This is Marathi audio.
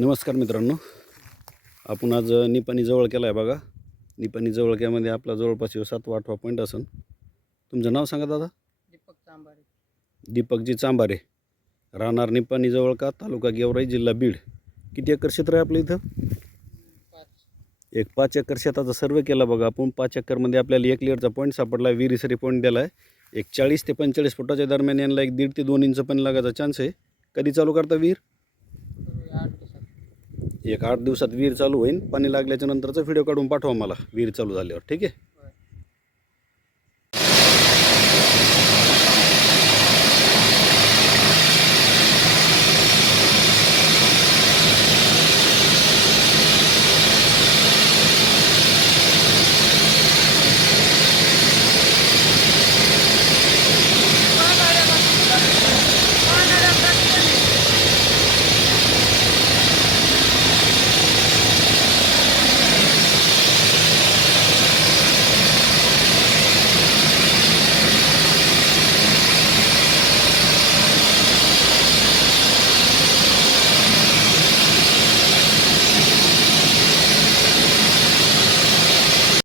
नमस्कार मित्रांनो, आपण आज निपाणी जवळक्याला आहे बघा. निपाणी जवळक्यामध्ये आपला जवळपास 7-8वा पॉईंट असेल. तुमचं नाव सांगा दादा. दीपक चांबारे. दीपकजी चांबारे, राहणार निपाणी जवळका, तालुका गेवराई, जिल्हा बीड. किती एकर क्षेत्र आहे आपलं इथं? 5. 5 एकर शेताचा सर्वे केला बघा आपण. 5 एकरमध्ये आपल्याला 1 लेअरचा पॉईंट सापडला. विहिरीसरी पॉईंट दिला आहे. एक 40 ते 45 फुटाच्या दरम्यान यांना 1.5 ते 2 इंच पण लागायचा चान्स आहे. कधी चालू करता विहीर? 8 दिवसात. 8 दिवसात विहीर चालू होईल. पाणी लागल्याच्या नंतरचा व्हिडिओ काढून पाठवा मला विहीर चालू झाल्यावर, ठीक आहे.